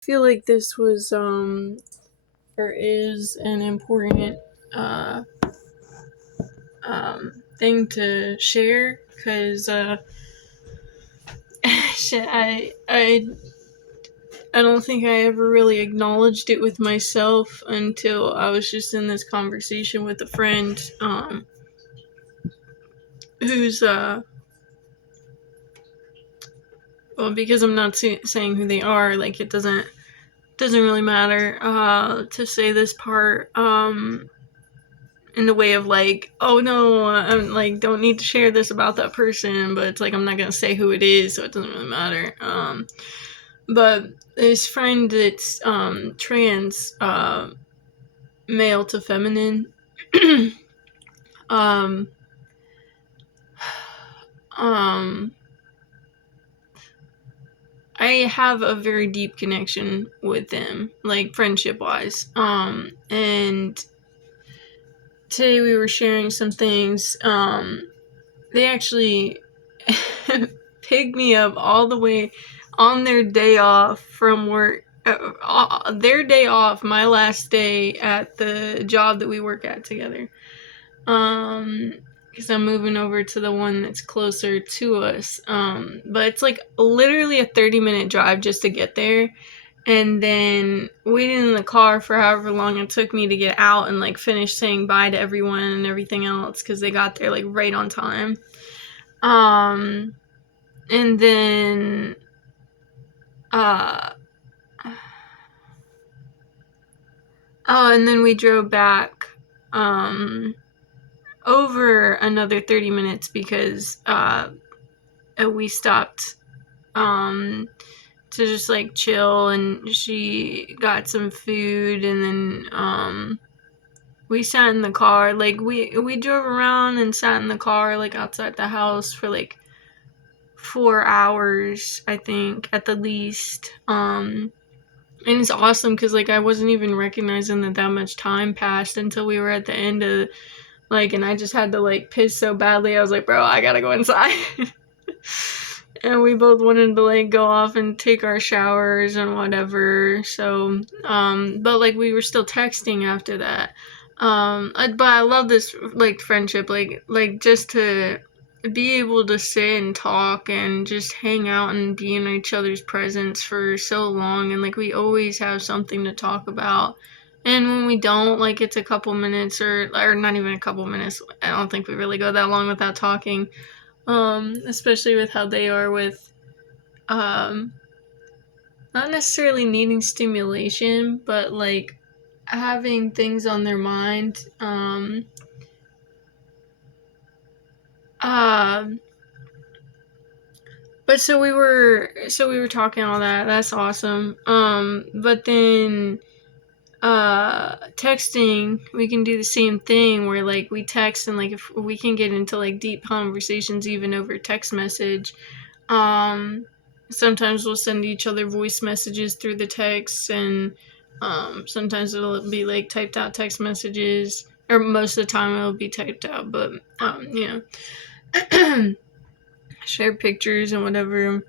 feel like this was or is an important uh thing to share because shit, I don't think I ever really acknowledged it with myself until I was just in this conversation with a friend who's well, because I'm not saying who they are, like it doesn't really matter to say this part in the way of like, oh no, I'm like, don't need to share this about that person, but it's like I'm not gonna say who it is, so it doesn't really matter. But this friend that's trans, male to feminine, um, um, I have a very deep connection with them, like friendship wise. And today we were sharing some things. They actually picked me up all the way on their day off from work. Their day off, my last day at the job that we work at together. Because I'm moving over to the one that's closer to us. But it's like literally a 30-minute drive just to get there. And then waiting in the car for however long it took me to get out and like finish saying bye to everyone and everything else because they got there like right on time. And then and then we drove back over another 30 minutes because we stopped to just like chill, and she got some food, and then we sat in the car. Like we drove around and sat in the car like outside the house for like 4 hours, I think, at the least. And it's awesome because like I wasn't even recognizing that much time passed until we were at the end of like, and I just had to like piss so badly. I was like, bro, I gotta go inside. And we both wanted to like go off and take our showers and whatever. So but like we were still texting after that. But I love this like friendship, like just to be able to sit and talk and just hang out and be in each other's presence for so long, and like we always have something to talk about. And when we don't, like it's a couple minutes or not even a couple minutes. I don't think we really go that long without talking. Especially with how they are with not necessarily needing stimulation, but like having things on their mind. But so we were talking all that. That's awesome. But then texting, we can do the same thing where like we text, and like if we can get into like deep conversations even over text message. Sometimes we'll send each other voice messages through the text, and sometimes it'll be like typed out text messages, or most of the time it'll be typed out, but share pictures and whatever.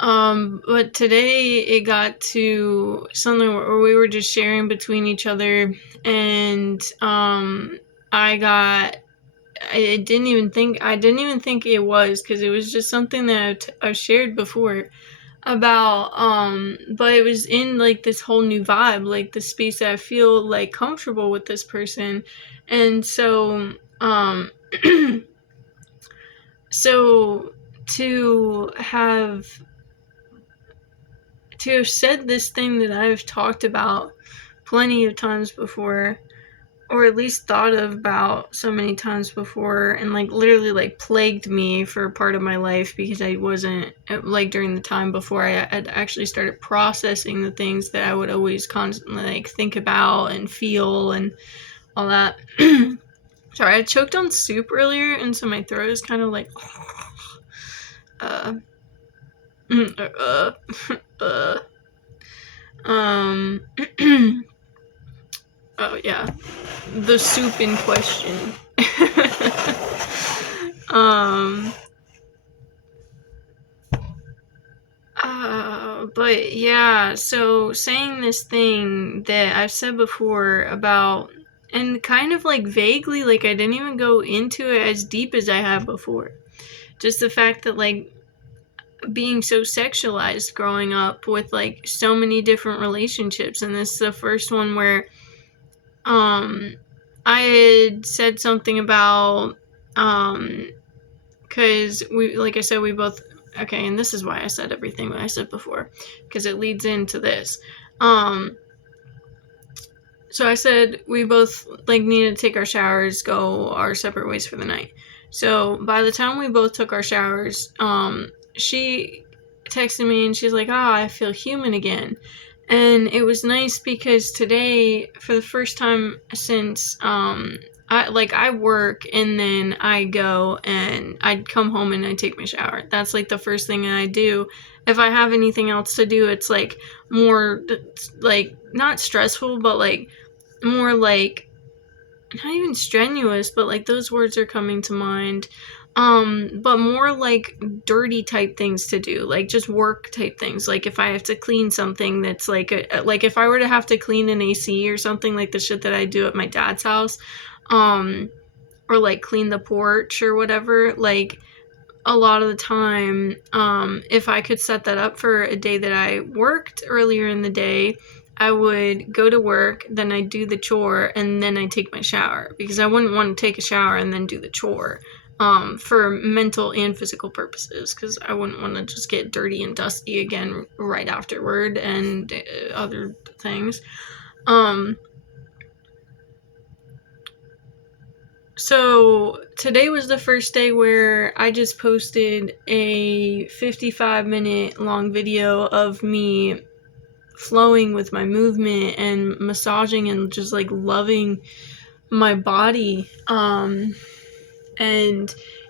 But today it got to something where we were just sharing between each other, and I didn't even think it was, because it was just something that I've shared before about, but it was in like this whole new vibe, like the space that I feel like comfortable with this person. And so so to have said this thing that I've talked about plenty of times before, or at least thought about so many times before, and like literally like plagued me for a part of my life, because I wasn't like during the time before I had actually started processing the things that I would always constantly like think about and feel and all that. Sorry, I choked on soup earlier, and so my throat is kind of like oh yeah, the soup in question. But But yeah, so saying this thing that I've said before about, and kind of like vaguely, like I didn't even go into it as deep as I have before. Just the fact that like being so sexualized growing up with like so many different relationships, and this is the first one where um I had said something about because we, like I said, we both, okay, and this is why I said everything I said before, because it leads into this. um so I said we both like needed to take our showers, go our separate ways for the night. So by the time we both took our showers, she texted me and she's like, "Ah, I feel human again." And it was nice because today, for the first time since I work and then I go and I'd come home and I take my shower. That's like the first thing I do. If I have anything else to do, it's like more like not stressful, but like more like not even strenuous, but like those words are coming to mind. But more like dirty type things to do, like just work type things. Like if I have to clean something that's like like if I were to have to clean an AC or something, like the shit that I do at my dad's house, um, or like clean the porch or whatever, like a lot of the time, if I could set that up for a day that I worked earlier in the day, I would go to work, then I'd do the chore, and then I'd take my shower, because I wouldn't want to take a shower and then do the chore, for mental and physical purposes, because I wouldn't want to just get dirty and dusty again right afterward, and other things. So today was the first day where I just posted a 55-minute long video of me flowing with my movement and massaging and just like loving my body. And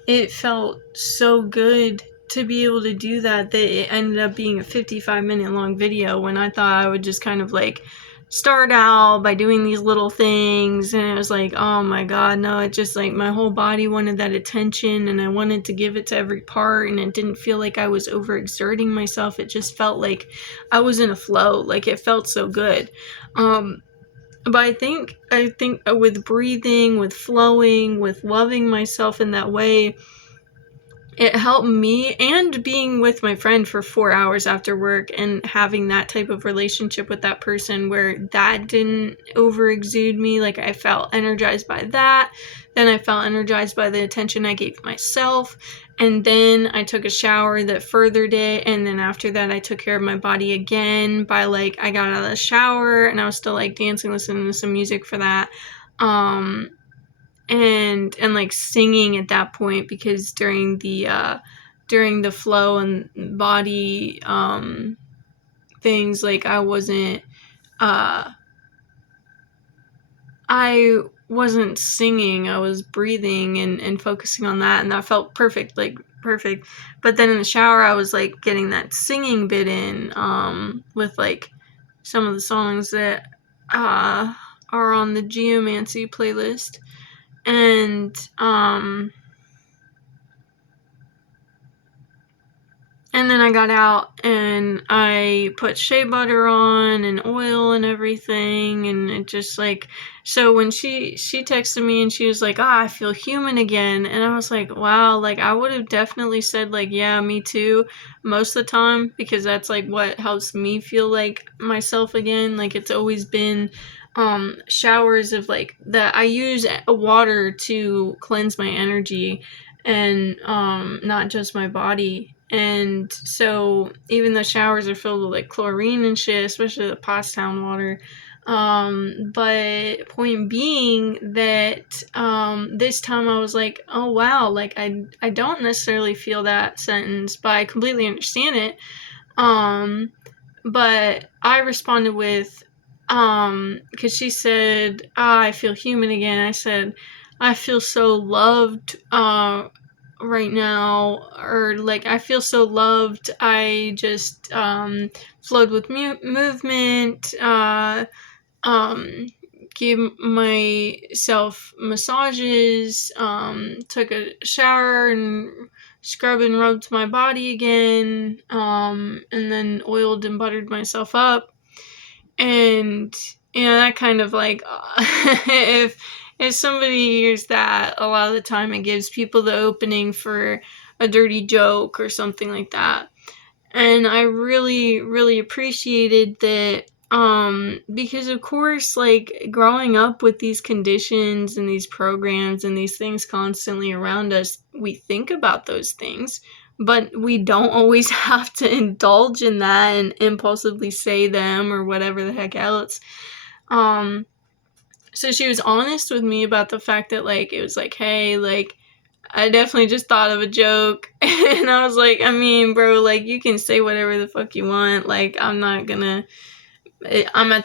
it felt so good to be able to do that it ended up being a 55-minute long video, when I thought I would just kind of like start out by doing these little things, and it was like, oh my god, no, it just like my whole body wanted that attention and I wanted to give it to every part, and it didn't feel like I was overexerting myself. It just felt like I was in a flow, like it felt so good. But I think with breathing, with flowing, with loving myself in that way, it helped me, and being with my friend for 4 hours after work and having that type of relationship with that person where that didn't over exude me. Like I felt energized by that. Then I felt energized by the attention I gave myself. And then I took a shower that furthered it. And then after that, I took care of my body again by like, I got out of the shower and I was still like dancing, listening to some music for that. And like singing at that point, because during the flow and body things, like I wasn't singing, I was breathing and focusing on that, and that felt perfect, like perfect. But then in the shower I was like getting that singing bit in, with like some of the songs that are on the Geomancy playlist. And then I got out and I put shea butter on and oil and everything, and it just like, so when she texted me and she was like, "Ah, I feel human again," and I was like, wow, like I would have definitely said like, yeah, me too, most of the time, because that's like what helps me feel like myself again. Like it's always been showers of like that. I use water to cleanse my energy, and not just my body. And so even though showers are filled with like chlorine and shit, especially the Pottstown water, but point being that this time I was like, oh wow, like I don't necessarily feel that sentence, but I completely understand it. But I responded with, because she said, I feel human again. I said, I feel so loved right now, or like I feel so loved. I just flowed with movement, gave myself massages, took a shower and scrub and rubbed my body again, and then oiled and buttered myself up. And, that kind of like, if somebody hears that, a lot of the time it gives people the opening for a dirty joke or something like that. And I really, really appreciated that, because of course, like, growing up with these conditions and these programs and these things constantly around us, we think about those things, but we don't always have to indulge in that and impulsively say them or whatever the heck else. So she was honest with me about the fact that, like, it was like, hey, like, I definitely just thought of a joke. And I was like, I mean, bro, like, you can say whatever the fuck you want. Like, I'm at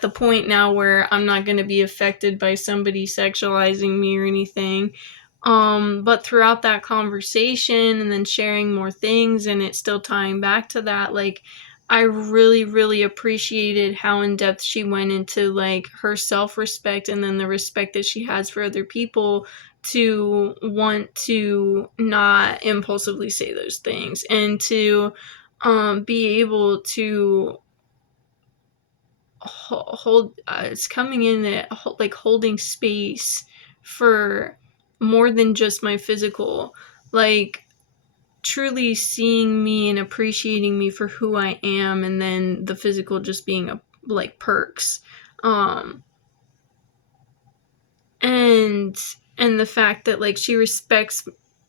the point now where I'm not gonna be affected by somebody sexualizing me or anything. But throughout that conversation and then sharing more things and it still tying back to that, like, I really, really appreciated how in depth she went into, like, her self-respect and then the respect that she has for other people to want to not impulsively say those things and to be able to hold, it's coming in at, like, holding space for more than just my physical, like, truly seeing me and appreciating me for who I am, and then the physical just being like perks. And the fact that, like, she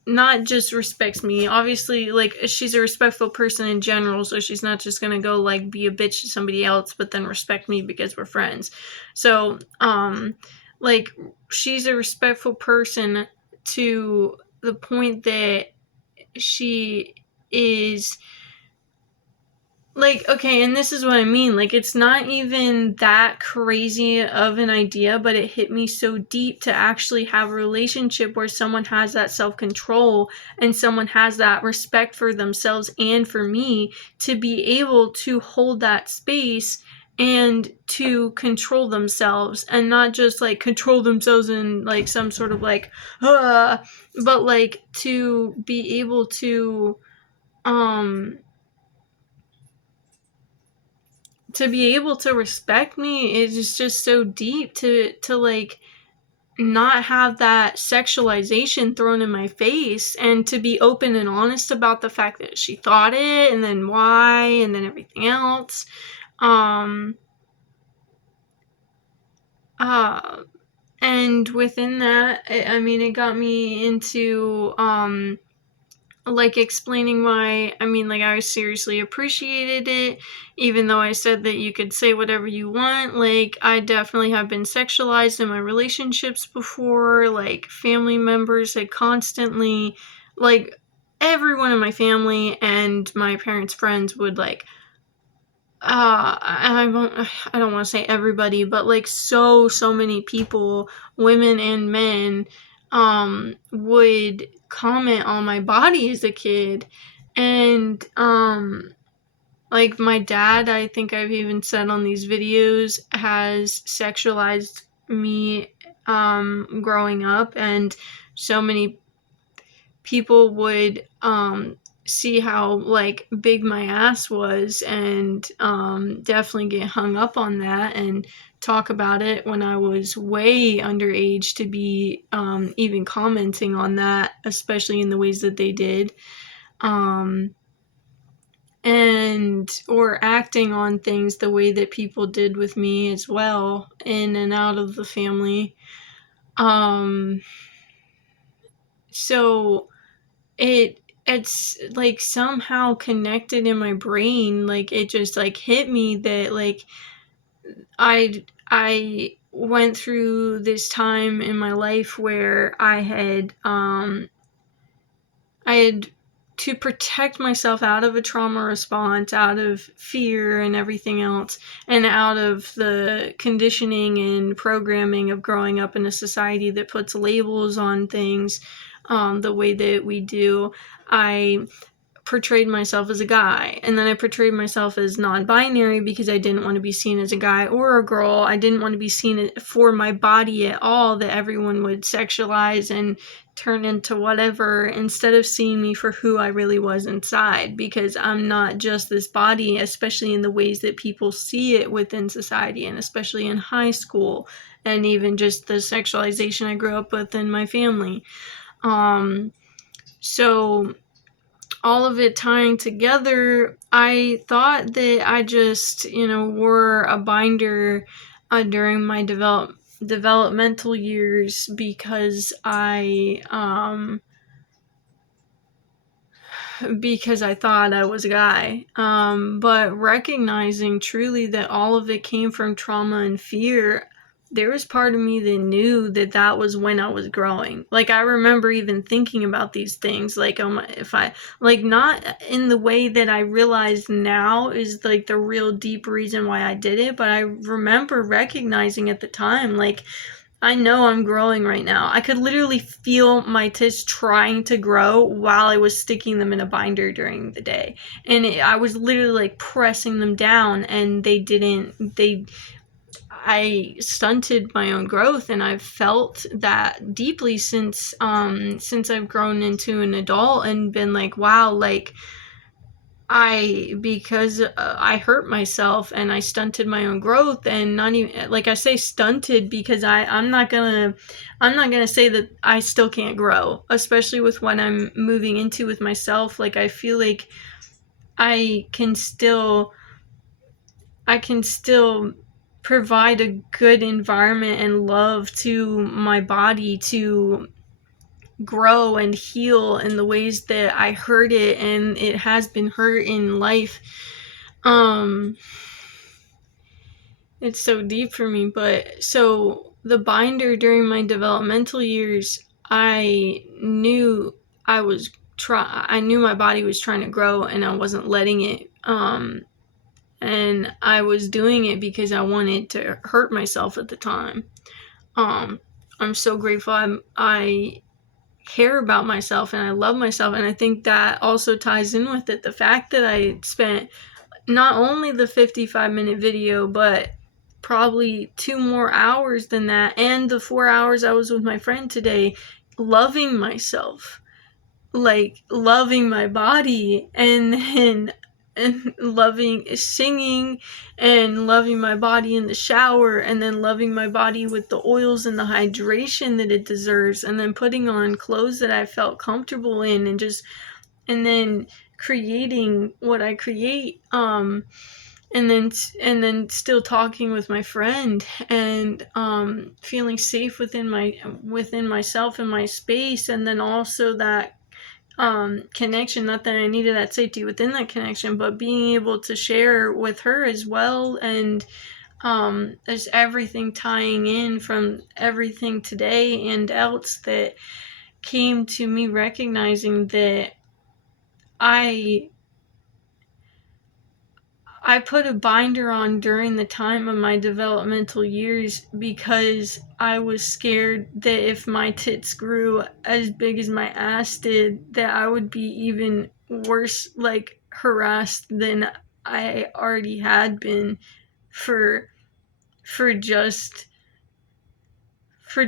not just respects me, obviously, like, she's a respectful person in general, so she's not just gonna go, like, be a bitch to somebody else but then respect me because we're friends. So like, she's a respectful person to the point that she is, like, okay, and this is what I mean, like, it's not even that crazy of an idea, but it hit me so deep to actually have a relationship where someone has that self-control and someone has that respect for themselves and for me, to be able to hold that space and to control themselves, and not just, like, control themselves in, like, some sort of, like, but, like, to be able to, respect me is just so deep, to like, not have that sexualization thrown in my face, and to be open and honest about the fact that she thought it and then why and then everything else. And within that, I mean, it got me into like, explaining why, I mean, like, I seriously appreciated it, even though I said that you could say whatever you want. Like, I definitely have been sexualized in my relationships before. Like, family members had constantly, like, everyone in my family and my parents' friends would, like, I don't want to say everybody, but, like, so many people, women and men, would comment on my body as a kid. And, like, my dad, I think I've even said on these videos, has sexualized me, growing up, and so many people would, see how, like, big my ass was, and definitely get hung up on that and talk about it when I was way underage to be even commenting on that, especially in the ways that they did, and or acting on things the way that people did with me as well, in and out of the family. So it's like somehow connected in my brain, like, it just, like, hit me that, like, I went through this time in my life where I had to protect myself out of a trauma response, out of fear and everything else, and out of the conditioning and programming of growing up in a society that puts labels on things, the way that we do. I portrayed myself as a guy, and then I portrayed myself as non-binary because I didn't want to be seen as a guy or a girl. I didn't want to be seen for my body at all, that everyone would sexualize and turn into whatever, instead of seeing me for who I really was inside, because I'm not just this body, especially in the ways that people see it within society, and especially in high school, and even just the sexualization I grew up with in my family. So all of it tying together, I thought that I just, wore a binder during my developmental years because I thought I was a guy. But recognizing truly that all of it came from trauma and fear, there was part of me that knew that that was when I was growing. Like, I remember even thinking about these things, like, if I, like, not in the way that I realize now is, like, the real deep reason why I did it, but I remember recognizing at the time, like, I know I'm growing right now. I could literally feel my tits trying to grow while I was sticking them in a binder during the day. And I was literally like pressing them down, and I stunted my own growth, and I've felt that deeply since I've grown into an adult and been like, wow, like, because I hurt myself and I stunted my own growth. And not even, like, I say stunted because I'm not gonna say that I still can't grow, especially with what I'm moving into with myself. Like, I feel like I can still provide a good environment and love to my body to grow and heal in the ways that I hurt it, and it has been hurt in life. It's so deep for me. But so the binder during my developmental years, I knew I knew my body was trying to grow, and I wasn't letting it. And I was doing it because I wanted to hurt myself at the time. I'm so grateful I care about myself and I love myself, and I think that also ties in with it. The fact that I spent not only the 55-minute video, but probably 2 more hours than that, and the 4 hours I was with my friend today, loving myself, like loving my body, and loving singing, and loving my body in the shower, and then loving my body with the oils and the hydration that it deserves, and then putting on clothes that I felt comfortable in, and then creating what I create, and then still talking with my friend, and feeling safe within myself and my space, and then also that connection. Not that I needed that safety within that connection, but being able to share with her as well. And there's everything tying in from everything today and else that came to me recognizing that I put a binder on during the time of my developmental years because I was scared that if my tits grew as big as my ass did, that I would be even worse, like, harassed than I already had been for just for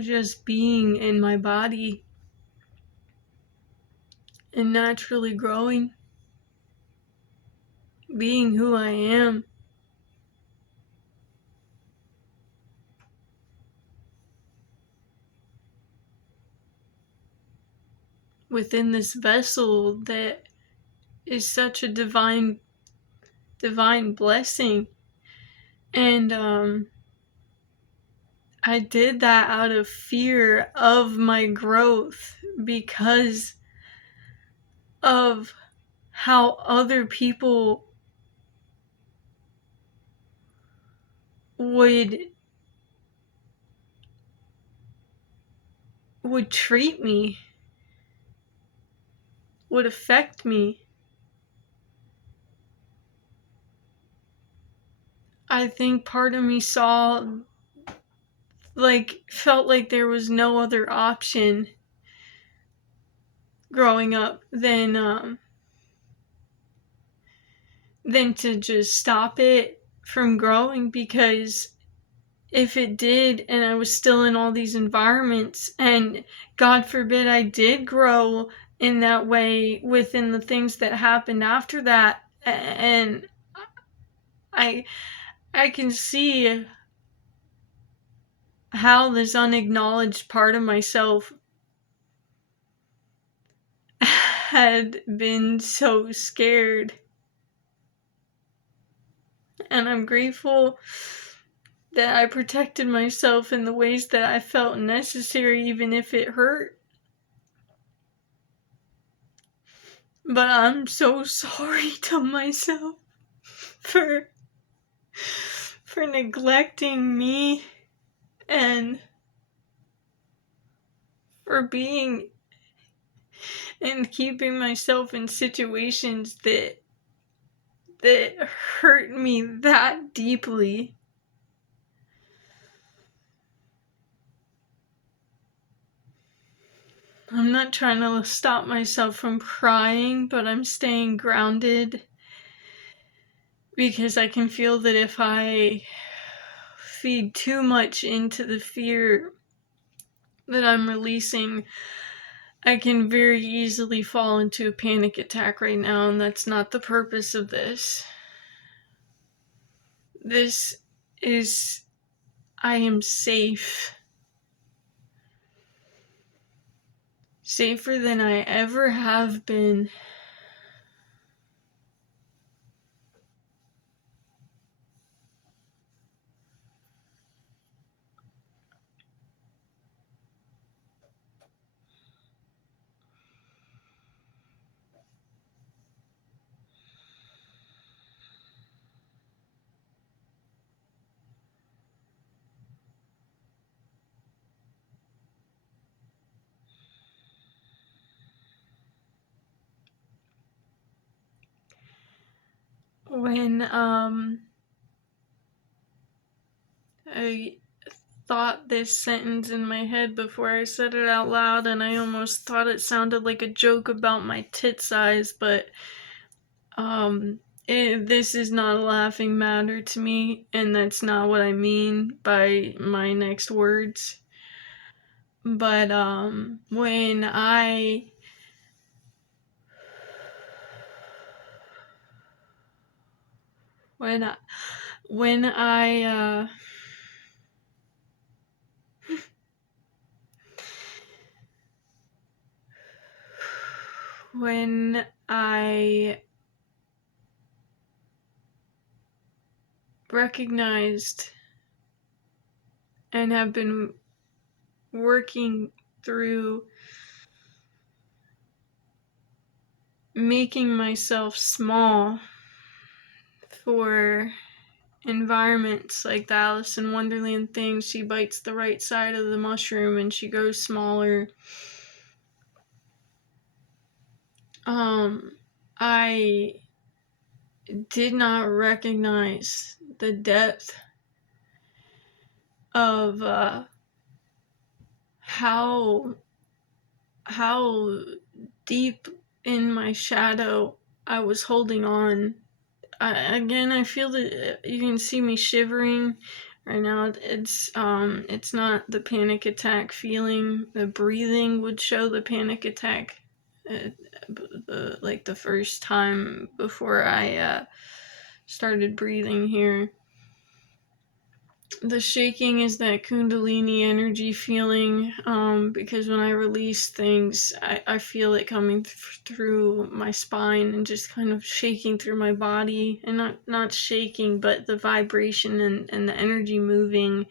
just being in my body and naturally growing, being who I am within this vessel that is such a divine blessing. And I did that out of fear of my growth because of how other people would treat me, would affect me. I think part of me felt like there was no other option growing up than to just stop it from growing, because if it did and I was still in all these environments and God forbid I did grow in that way within the things that happened after that, and I I can see how this unacknowledged part of myself had been so scared. And I'm grateful that I protected myself in the ways that I felt necessary, even if it hurt. But I'm so sorry to myself for neglecting me and for being and keeping myself in situations that hurt me that deeply. I'm not trying to stop myself from crying, but I'm staying grounded because I can feel that if I feed too much into the fear that I'm releasing, I can very easily fall into a panic attack right now, and that's not the purpose of this. This is, I am safe. Safer than I ever have been. When I thought this sentence in my head before I said it out loud, and I almost thought it sounded like a joke about my tit size, but this is not a laughing matter to me, and that's not what I mean by my next words. But when I when I when I recognized and have been working through making myself small for environments like the Alice in Wonderland thing. She bites the right side of the mushroom and she grows smaller. I did not recognize the depth of how deep in my shadow I was holding on. I feel that you can see me shivering right now. It's not the panic attack feeling. The breathing would show the panic attack. The first time before I started breathing here. The shaking is that Kundalini energy feeling, because when I release things, I feel it coming through my spine and just kind of shaking through my body, and not shaking, but the vibration and the energy moving,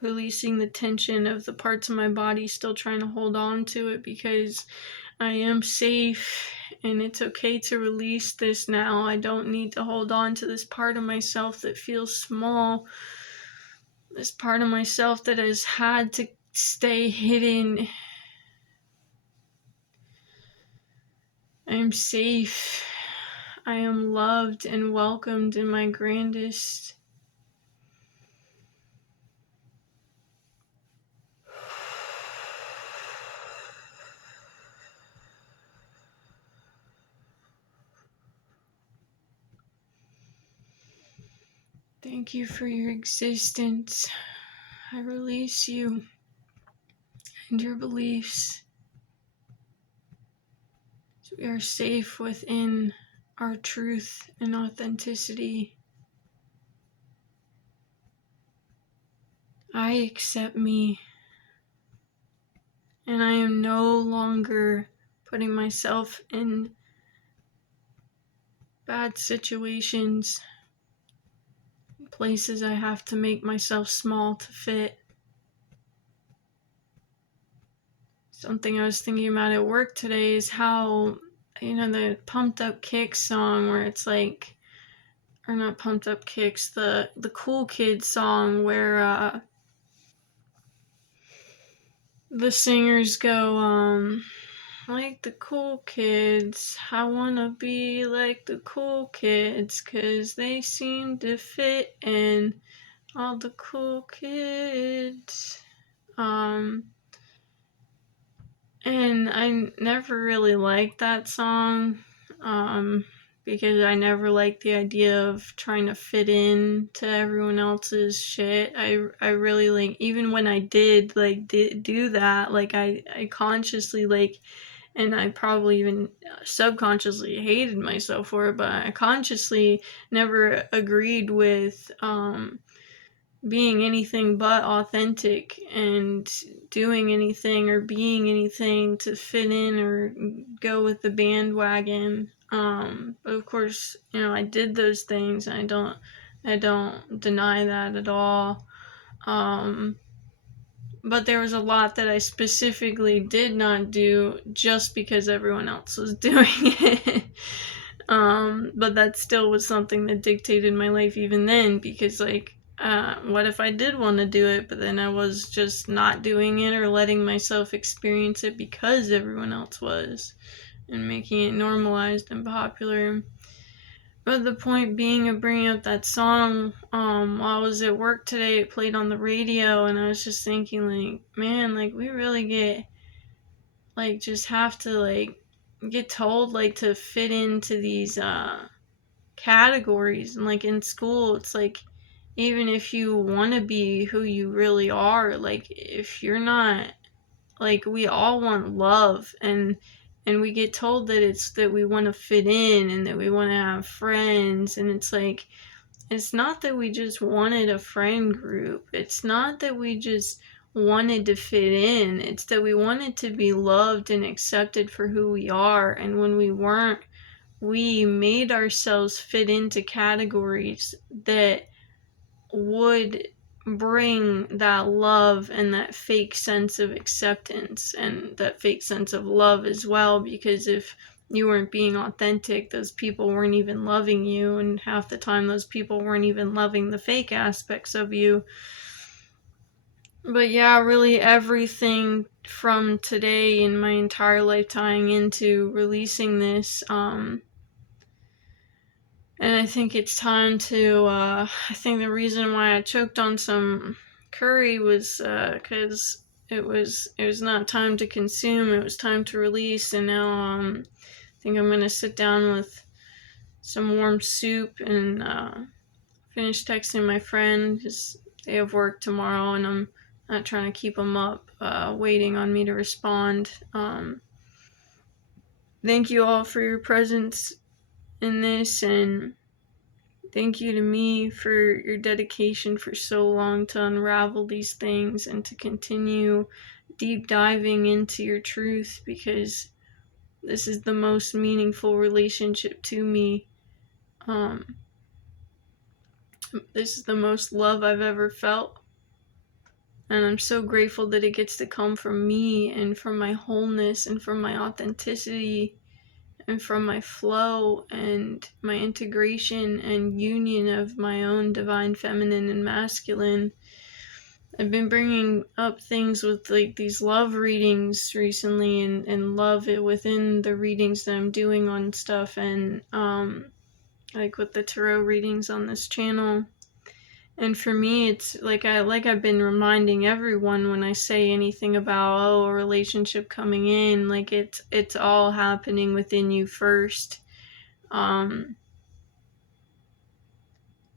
releasing the tension of the parts of my body still trying to hold on to it, because I am safe and it's okay to release this now. I don't need to hold on to this part of myself that feels small, this part of myself that has had to stay hidden. I'm safe. I am loved and welcomed in my grandest. Thank you for your existence. I release you and your beliefs. We are safe within our truth and authenticity. I accept me, and I am no longer putting myself in bad situations, places I have to make myself small to fit. Something I was thinking about at work today is how, the Pumped Up Kicks song where it's like, or not Pumped Up Kicks, the Cool Kids song where the singers go, like the cool kids, I wanna be like the cool kids, 'cause they seem to fit in, all the cool kids. And I never really liked that song, because I never liked the idea of trying to fit in to everyone else's shit. I really, like, even when I did, like, do that, like, I consciously, like, and I probably even subconsciously hated myself for it, but I consciously never agreed with, being anything but authentic and doing anything or being anything to fit in or go with the bandwagon. But of course, I did those things. I don't deny that at all. But there was a lot that I specifically did not do just because everyone else was doing it. But that still was something that dictated my life even then, because, like, what if I did want to do it, but then I was just not doing it or letting myself experience it because everyone else was, and making it normalized and popular. But the point being of bringing up that song, while I was at work today, it played on the radio, and I was just thinking, like, man, like, we really just have to, like, get told, like, to fit into these, categories. And, like, in school, it's like, even if you want to be who you really are, like, if you're not, like, we all want love, and we get told that it's that we want to fit in and that we want to have friends, and it's like, it's not that we just wanted a friend group, it's not that we just wanted to fit in, it's that we wanted to be loved and accepted for who we are. And when we weren't, we made ourselves fit into categories that would bring that love and that fake sense of acceptance and that fake sense of love as well, because if you weren't being authentic, those people weren't even loving you, and half the time those people weren't even loving the fake aspects of you. But yeah, really everything from today and my entire life tying into releasing this, and I think it's time to, I think the reason why I choked on some curry was, because it was not time to consume, it was time to release. And now, I think I'm gonna sit down with some warm soup and, finish texting my friend, because they have work tomorrow, and I'm not trying to keep them up, waiting on me to respond. Thank you all for your presence in this, and thank you to me for your dedication for so long to unravel these things and to continue deep diving into your truth, because this is the most meaningful relationship to me. This is the most love I've ever felt. And I'm so grateful that it gets to come from me and from my wholeness and from my authenticity and from my flow and my integration and union of my own divine feminine and masculine. I've been bringing up things with, like, these love readings recently, and love it within the readings that I'm doing on stuff. And like with the tarot readings on this channel. And for me, it's like I've been reminding everyone when I say anything about a relationship coming in, like it's all happening within you first. Um,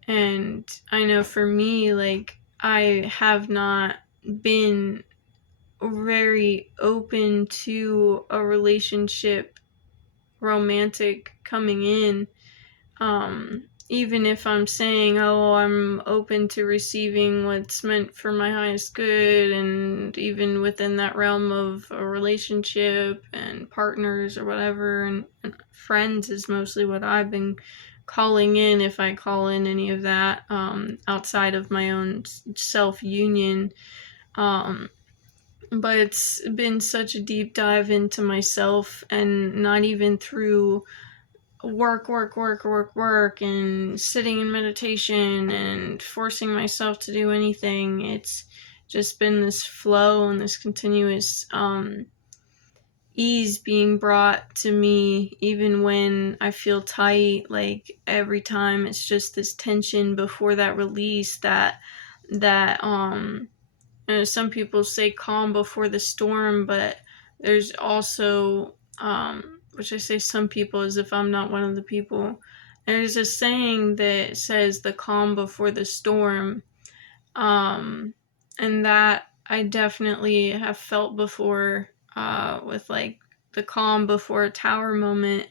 and I know for me, like I have not been very open to a relationship, romantic coming in. Even if I'm saying, oh, I'm open to receiving what's meant for my highest good, and even within that realm of a relationship and partners or whatever, and friends is mostly what I've been calling in, if I call in any of that, outside of my own self union. Um, but it's been such a deep dive into myself, and not even through work, and sitting in meditation and forcing myself to do anything. It's just been this flow and this continuous ease being brought to me, even when I feel tight. Like every time, it's just this tension before that release, that some people say calm before the storm, but there's also, which I say some people as if I'm not one of the people, there's a saying that says the calm before the storm. Um, and that I definitely have felt before, with like the calm before a tower moment.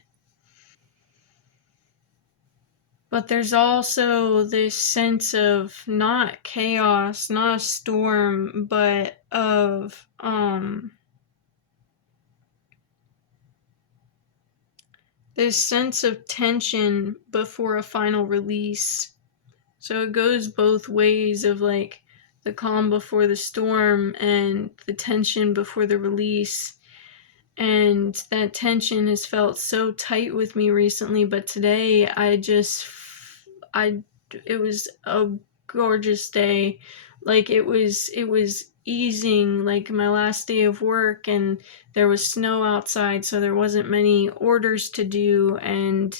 But there's also this sense of not chaos, not a storm, but of this sense of tension before a final release. So it goes both ways, of like the calm before the storm and the tension before the release. And that tension has felt so tight with me recently, but today I it was a gorgeous day. Like it was easing, like my last day of work, and there was snow outside, so there wasn't many orders to do, and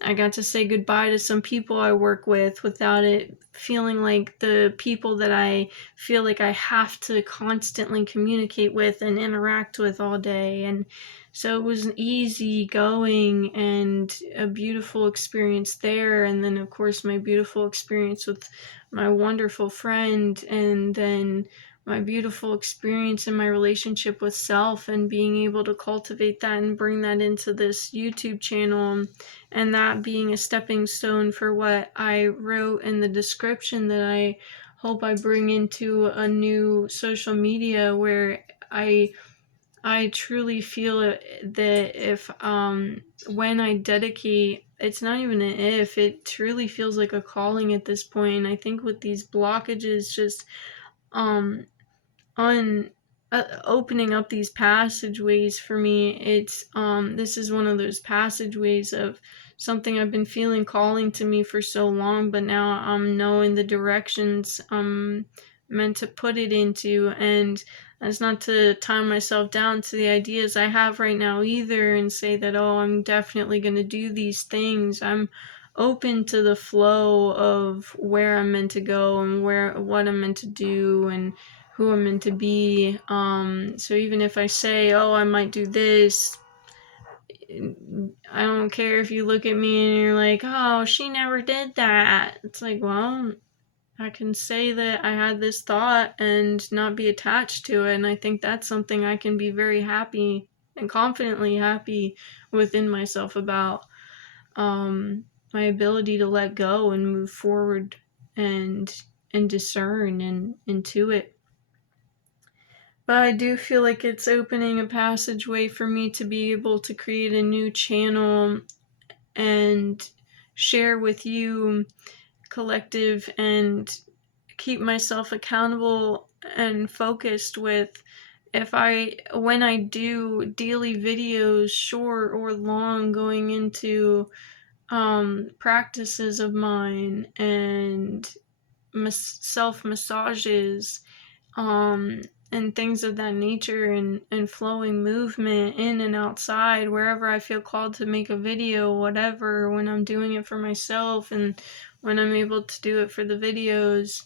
I got to say goodbye to some people I work with without it feeling like the people that I feel like I have to constantly communicate with and interact with all day. And so it was easy going and a beautiful experience there. And then, of course, my beautiful experience with my wonderful friend. And then my beautiful experience in my relationship with self, and being able to cultivate that and bring that into this YouTube channel, and that being a stepping stone for what I wrote in the description that I hope I bring into a new social media, where I truly feel that if when I dedicate, it's not even an if, it truly feels like a calling at this point. I think with these blockages, just um on opening up these passageways for me, it's this is one of those passageways of something I've been feeling calling to me for so long, but now I'm knowing the directions I'm meant to put it into. And that's not to tie myself down to the ideas I have right now either, and say that, oh, I'm definitely going to do these things. I'm open to the flow of where I'm meant to go, and what I'm meant to do, and who I'm meant to be. So even if I say, oh, I might do this, I don't care if you look at me and you're like, oh, she never did that. It's like, well, I can say that I had this thought and not be attached to it. And I think that's something I can be very happy and confidently happy within myself about. My ability to let go and move forward, and discern and intuit. But I do feel like it's opening a passageway for me to be able to create a new channel and share with you, collective, and keep myself accountable and focused with, when I do daily videos, short or long, going into practices of mine and self massages, and things of that nature, and flowing movement in and outside, wherever I feel called to make a video, whatever, when I'm doing it for myself and when I'm able to do it for the videos.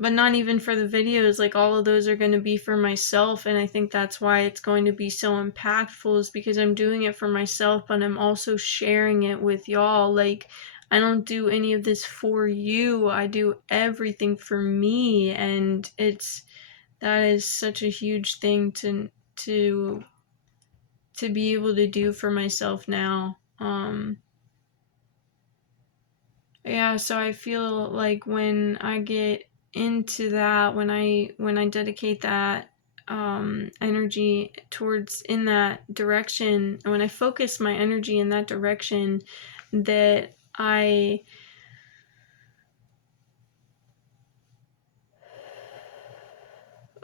But not even for the videos, like all of those are going to be for myself, and I think that's why it's going to be so impactful, is because I'm doing it for myself, but I'm also sharing it with y'all. Like, I don't do any of this for you, I do everything for me, and that is such a huge thing to to be able to do for myself now. Yeah, so I feel like when I get into that, when I dedicate that energy towards in that direction, and when I focus my energy in that direction, that I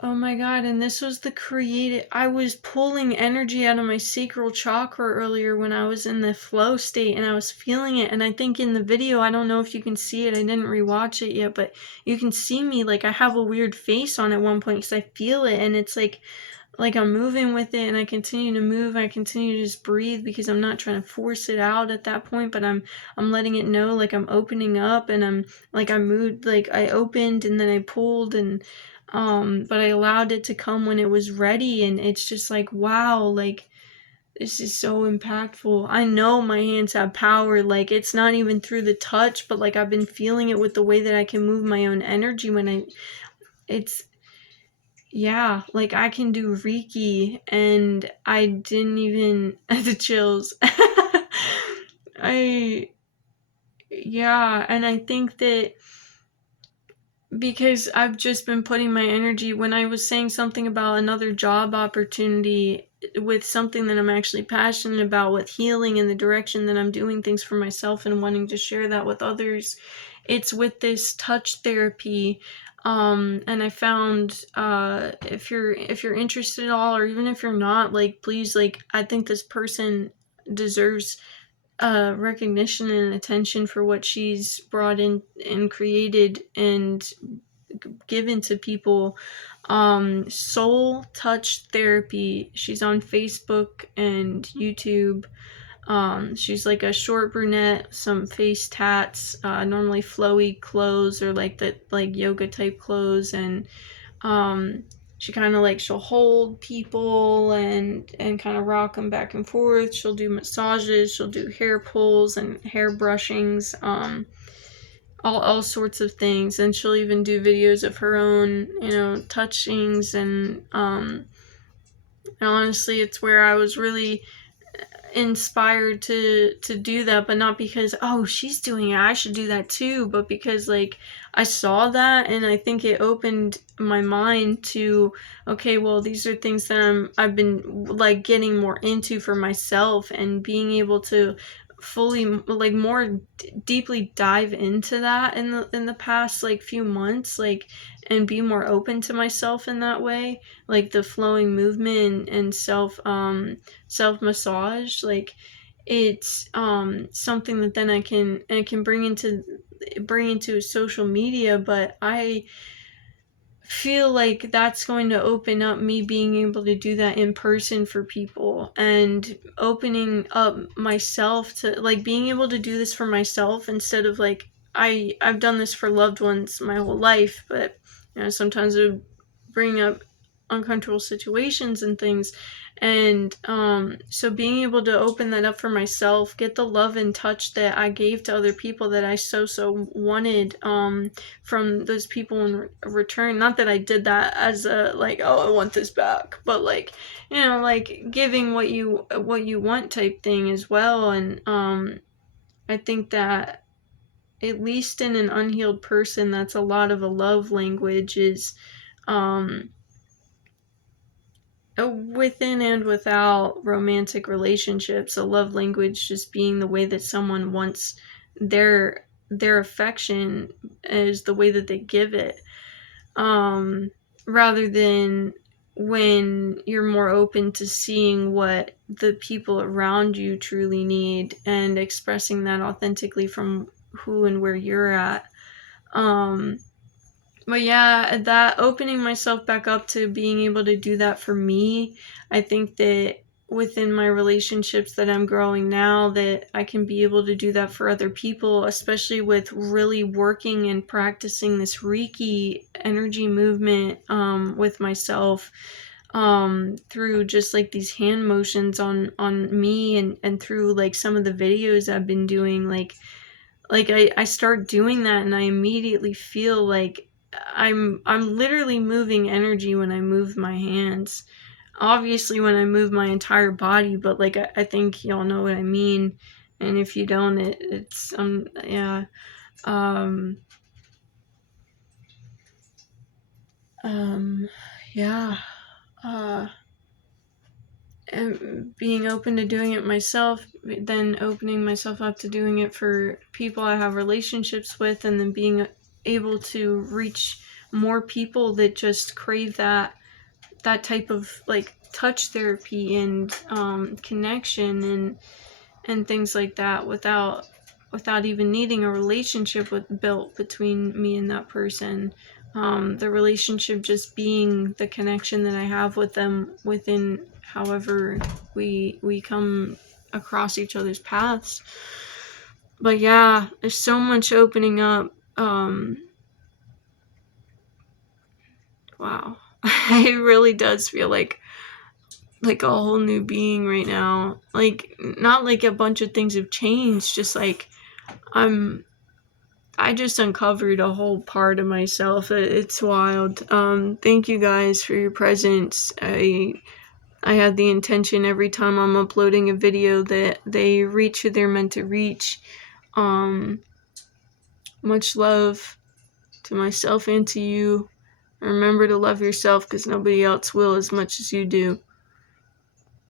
oh my god, and this was the creative. I was pulling energy out of my sacral chakra earlier when I was in the flow state, and I was feeling it. And I think in the video, I don't know if you can see it, I didn't rewatch it yet, but you can see me, like, I have a weird face on at one point because I feel it, and it's like I'm moving with it, and I continue to move, I continue to just breathe because I'm not trying to force it out at that point, but I'm letting it know, like, I'm opening up, and I'm like, I moved, like, I opened and then I pulled, and but I allowed it to come when it was ready, and it's just like, wow, like, this is so impactful. I know my hands have power, like, it's not even through the touch, but like, I've been feeling it with the way that I can move my own energy when it's yeah, like, I can do Reiki, and I didn't even the chills. I yeah, and I think that because I've just been putting my energy, when I was saying something about another job opportunity with something that I'm actually passionate about, with healing and the direction that I'm doing things for myself and wanting to share that with others, it's with this touch therapy. And I found if you're interested at all, or even if you're not, like, please, like, I think this person deserves recognition and attention for what she's brought in and created and given to people. Soul Touch Therapy. She's on Facebook and YouTube. She's like a short brunette, some face tats, normally flowy clothes, or like the like yoga type clothes, and she kind of like, she'll hold people and kind of rock them back and forth. She'll do massages, she'll do hair pulls and hair brushings, all sorts of things, and she'll even do videos of her own, touchings, and honestly, it's where I was really inspired to do that, but not because, oh, she's doing it, I should do that too, but because, like, I saw that, and I think it opened my mind to, okay, well, these are things that I've been, like, getting more into for myself, and being able to fully, like, more deeply dive into that in the past, like, few months, like, and be more open to myself in that way, like the flowing movement and self massage, like, it's something that then I can bring into social media, but I feel like that's going to open up me being able to do that in person for people, and opening up myself to, like, being able to do this for myself, instead of, like, I've done this for loved ones my whole life, but sometimes it would bring up uncomfortable situations and things, and so being able to open that up for myself, get the love and touch that I gave to other people, that I so wanted from those people in return. Not that I did that as a, like, oh, I want this back, but, like, like, giving what you want type thing as well. And I think that, at least in an unhealed person, that's a lot of a love language, is um within and without romantic relationships, a love language just being the way that someone wants their affection, is the way that they give it, um, rather than when you're more open to seeing what the people around you truly need, and expressing that authentically from who and where you're at. Um, But yeah, that opening myself back up to being able to do that for me, I think that within my relationships that I'm growing now, that I can be able to do that for other people, especially with really working and practicing this Reiki energy movement with myself, through just like these hand motions on me, and through like some of the videos I've been doing. I start doing that and I immediately feel like I'm literally moving energy when I move my hands. Obviously when I move my entire body, but like I think y'all know what I mean. And if you don't, it's yeah. Um um yeah. Uh and being open to doing it myself, then opening myself up to doing it for people I have relationships with, and then being able to reach more people that just crave that type of like touch therapy and connection and things like that without even needing a relationship built between me and that person. The relationship just being the connection that I have with them within however we come across each other's paths. But yeah, there's so much opening up. Wow. It really does feel like a whole new being right now. Like not like a bunch of things have changed, just like I'm I just uncovered a whole part of myself. It's wild. Thank you guys for your presence. I have the intention every time I'm uploading a video that they reach who they're meant to reach. Um, Much love to myself and to you. Remember to love yourself because nobody else will as much as you do.